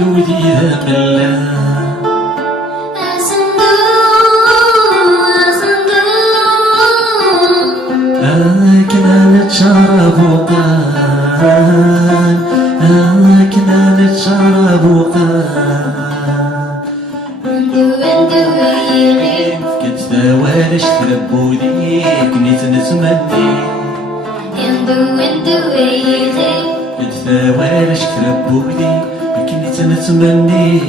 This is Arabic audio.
ودودي ذا قلا كنا نتشرب وقان كنا نتشرب وقان كنت ثوالش تربودي كنت نتمني كنت ثوالش تربودي كنت نتمني